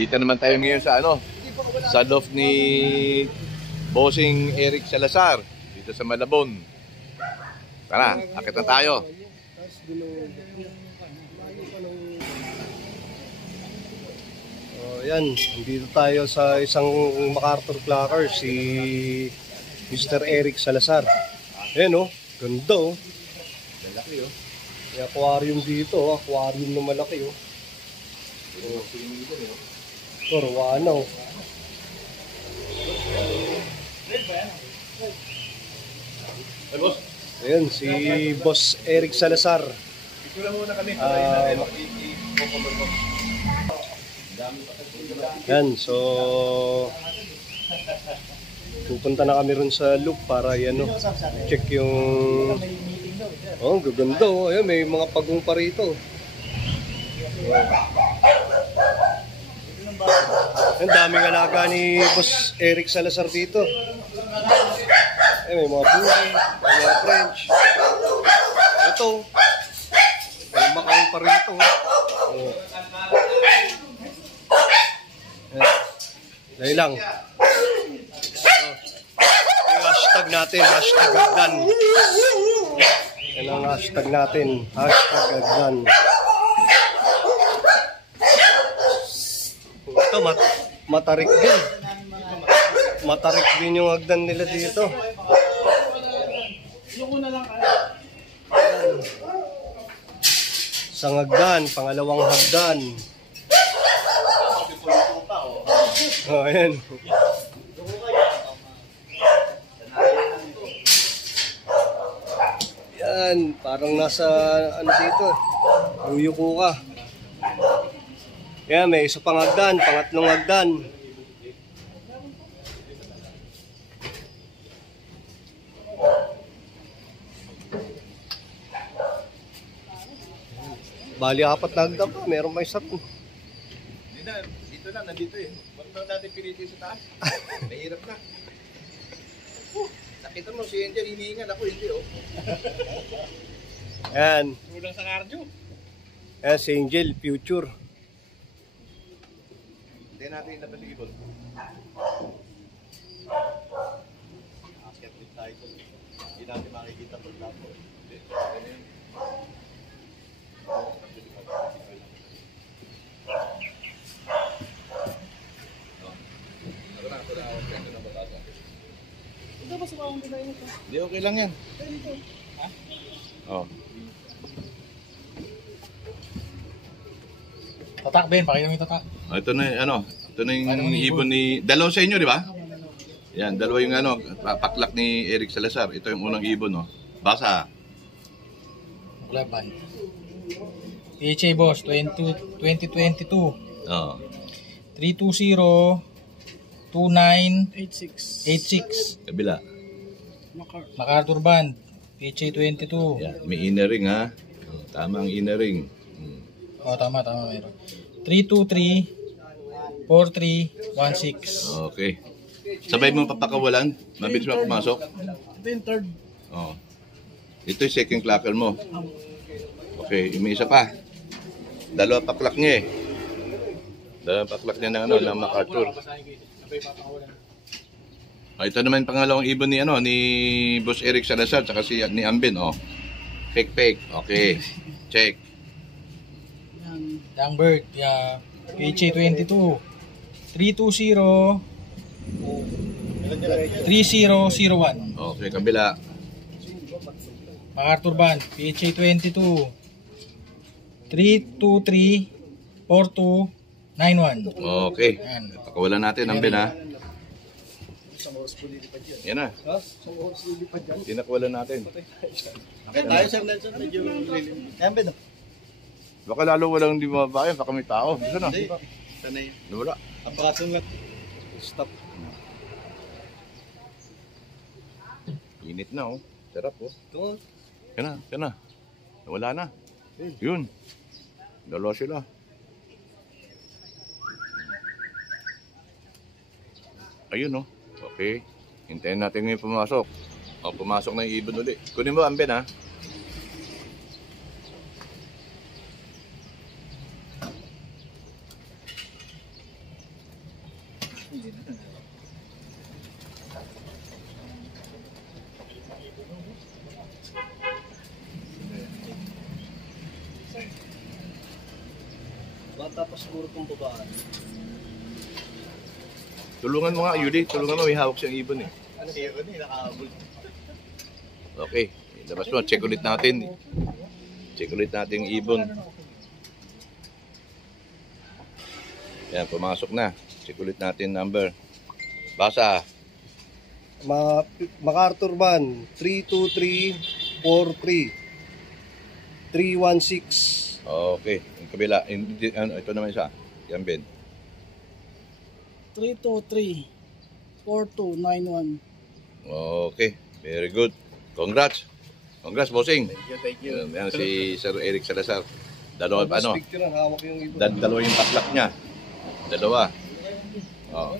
Nandito naman tayo ngayon sa sa loft ni Bossing Eric Salazar dito sa Malabon. Tara, akit na tayo. Yan, dito tayo sa isang MacArthur Clocker, si Mr. Eric Salazar. Ayan ganda Malaki May aquarium dito, aquarium na malaki Corwano. Ayan, si Boss Eric Salazar. Yan, so pupunta na kami ron sa loop para check yung gaganda Ayan, may mga pagong pa rito. Ang daming alaga ni Boss Eric Salazar dito. May mga buhay, may mga French. Ito, may makang pa rito. Dahil lang. Yung hashtag natin, hashtag Agdan. Yan ang hashtag natin, hashtag Agdan. Ito, matarik din. Matarik din yung Agdan nila dito. Isang hagdan, pangalawang hagdan. Ayan. Yan, parang nasa dito. Uyuko ka. Yan, may isa pang hagdan, pangatlong hagdan. Bali, 4 na hagdan pa. Meron pa isa po. Dito lang, nandito Huwag na natin piniti sa taas. Mahirap na. Nakita mo si Angel, hinihingan ako, hindi Yan. Kulang sa cardio. Yan, si Angel, future. Hindi natin ilabas yung ibon. Akyat din tayo ito. Hindi natin makikita pag lapo. Ito ba sa bawang nila ito? Hindi, okay lang yan. Ha? Tatak, Ben. Pakita mo yung tatak. Ito na ito na yung ibon ni... Dalawa sa inyo, di ba? Yan, dalawa yung paklak ni Eric Salazar. Ito yung unang ibon, Basa. Kulaban. PHA Boss, 2022. Oo. 320-2986. Kabila. MacArthur Band, PHA 22. Yan, may inner ring, ha? Tama ang inner ring. Tama, meron. 323-4316. Okay. Sabay mo papakawalan, mabilis mo pumasok. Ito yung third. Ito yung second clacker mo. Okay, may isa pa. Dalawa paklak niya Dalawa paklak niya ng MacArthur. Ito naman pangalawang ibon ni Boss Eric Salazar at ni Ambin, Fake. Okay. Check. Young Bird, PHA 22. 320-3001. Okay, kabila. MacArthur Band, PHA 22. 323-4291. Okay. Pakawalan natin Ambin, ha. Yan na. Tinakawalan natin. Okay, tayo sir Nelson. Medyo lilim. Baka lalo walang di mababayan, baka may tao. Gusto na? Sanay. Wala. Apakatong stop. Init na, Sarap, Ito. Yan na. Wala na. Yun. Dalawa sila. Ayun, Okay. Hintayin natin ngayon pumasok. Pumasok na yung ibon ulit. Kunin mo, Ambin, ha. tapos puro pang babae. Tulungan mo nga, Yuli. Tulungan mo, may hawak siyang ibon eh. Ano siya ko nakahabol. Okay. Labas mo, check ulit natin. Check ulit natin yung ibon. Yan, pumasok na. Check ulit natin number. Basa. MacArthur Van, 32343 316. Okay. Yung kabila. Ito naman isa. Yan, Ben. 323-4291. Okay. Very good. Congrats. Congrats, bossing. Thank you. Yan si Sir Eric Salazar. Dalawa, ano? Picture ang hawak yung ibon. Dalawa yung paklak niya. Dalawa. Oh.